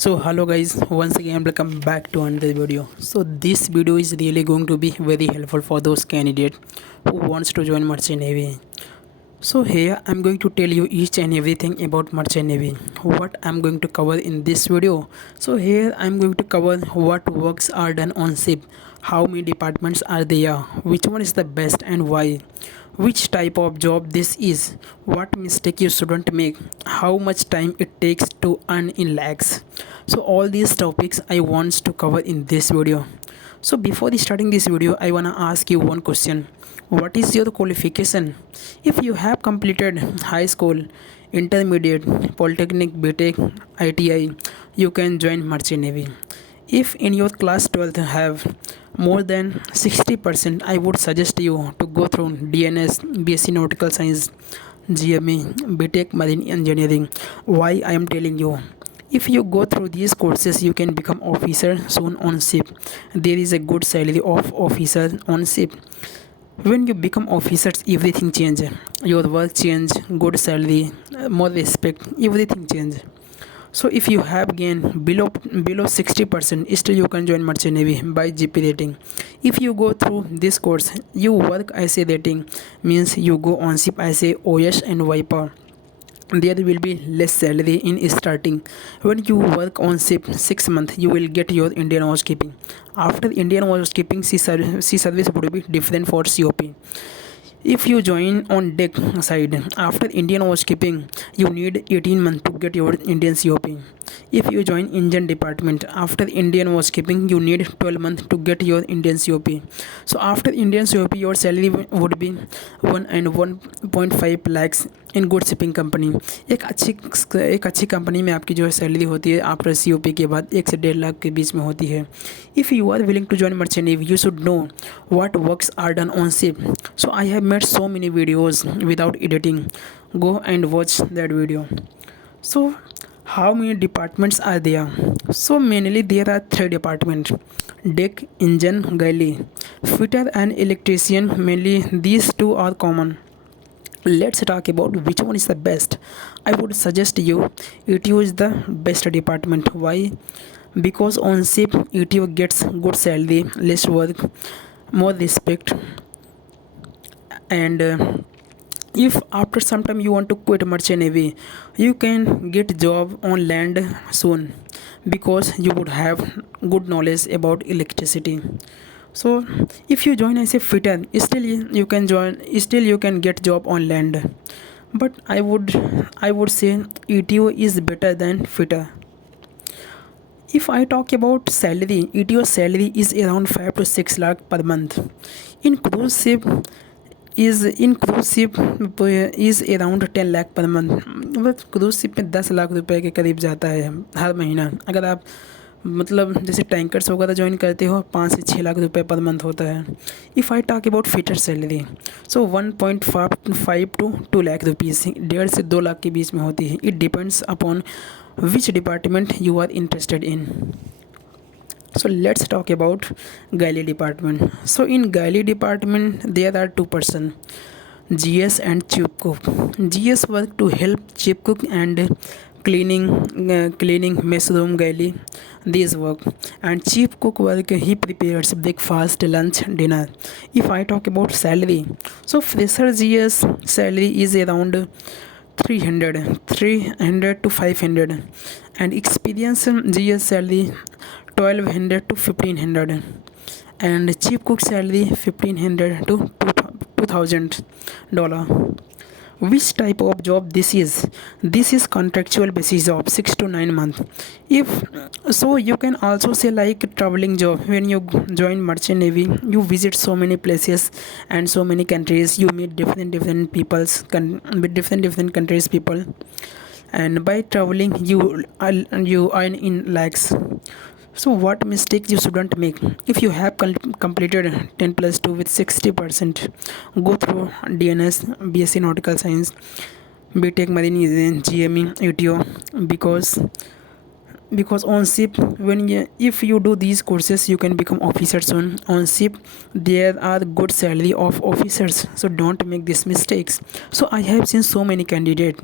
So hello guys, once again welcome back to another video. So this video is really going to be very helpful for those candidates who wants to join merchant navy. So here I'm going to tell you each and everything about merchant navy, what I'm going to cover in this video. So here I'm going to cover what works are done on ship, how many departments are there, which one is the best and why, which type of job this is, what mistake you shouldn't make, how much time it takes to earn in lakhs. So all these topics I want to cover in this video. So before starting this video, I wanna ask you one question. What is your qualification? If you have completed high school, intermediate, polytechnic, BTech, ITI, you can join merchant navy. If in your class 12th have more than 60%, I would suggest you to go through DNS, BSc Nautical Science, GME, BTech Marine Engineering. Why I am telling you? If you go through these courses, you can become officer soon on ship. There is a good salary of officer on ship. When you become officers, everything change. Your work change, good salary, more respect, everything change. So if you have gained below 60%, still you can join merchant navy by GP rating. If you go through this course, you work as a rating, means you go on ship as a OS and Viper. There will be less salary in starting. When you work on ship 6 months, you will get your Indian housekeeping. After Indian housekeeping, sea service would be different for COP. If you join on deck side after Indian housekeeping, you need 18 months to get your Indian COP. If you join engine department after Indian housekeeping, you need 12 months to get your Indian COP. So after Indian COP, your salary would be 1 and 1.5 lakhs in good shipping company. एक अच्छी company में आपकी जो है salary होती है after COP के बाद 1 से 1.5 लाख के बीच में होती है. If you are willing to join merchant navy, you should know what works are done on ship. So I have made so many videos without editing. Go and watch that video. So how many departments are there? So mainly there are 3 departments: deck, engine, galley, fitter and electrician. Mainly these 2 are common. Let's talk about which one is the best. I would suggest you ETO is the best department. Why? Because on ship ETO gets good salary, less work, more respect, and if after some time you want to quit merchant navy, you can get job on land soon, because you would have good knowledge about electricity. So if you join as a fitter, still you can get job on land. But I would say ETO is better than fitter. If I talk about salary, ETO salary is around 5 to 6 lakh per month. In cruise ship is around 10 lakh per month. मतलब cruise ship में 10 लाख रुपए के करीब जाता है हर महीना. अगर आप मतलब जैसे टैंकर्स वगैरह ज्वाइन करते हो, 5 से 6 लाख रुपए पर मंथ होता है. If I talk about fitter salary, so 1.5 to 2 lakh rupees, 1.5 से 2 लाख के बीच में होती है. It depends upon which department you are interested in. So let's talk about galley department. So in galley department there are 2 person, GS and chief cook. GS work to help chief cook and cleaning mess room galley, these work, and chief cook work, he prepares breakfast, lunch, dinner. If I talk about salary, so fresher GS salary is around 300 to 500, and experienced GS salary 1200 to 1500, and chief cook salary 1500 to $2000. Which type of job this is? This is contractual basis job, 6 to 9 months. If so, you can also say like traveling job. When you join merchant navy, you visit so many places and so many countries. You meet different peoples with different countries people, and by traveling you earn in lakhs. So what mistakes you shouldn't make? If you have completed 10 plus 2 with 60%, go through DNS, BSc Nautical Science, BTech Marine, GME, ETO, because on ship, if you do these courses, you can become officer soon. On ship there are good salary of officers, so don't make these mistakes. So I have seen so many candidates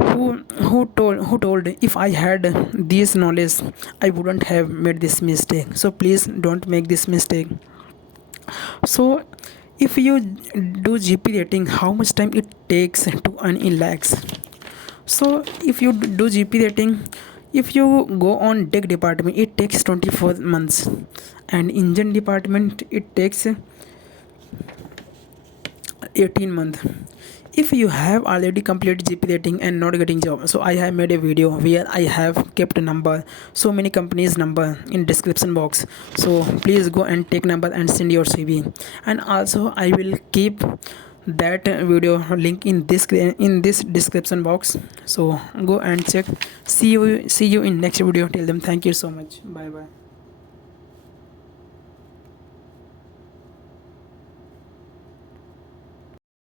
who told if I had this knowledge I wouldn't have made this mistake. So please don't make this mistake. So if you do GP rating, how much time it takes to earn in lakhs? So if you do GP rating, if you go on tech department, it takes 24 months, and engine department it takes 18 months. If you have already completed GP rating and not getting job, so I have made a video where I have kept a number, so many companies number in description box. So please go and take number and send your CV. And also I will keep that video link in this description box. So go and check. See you in next video. Till then, thank you so much. Bye bye.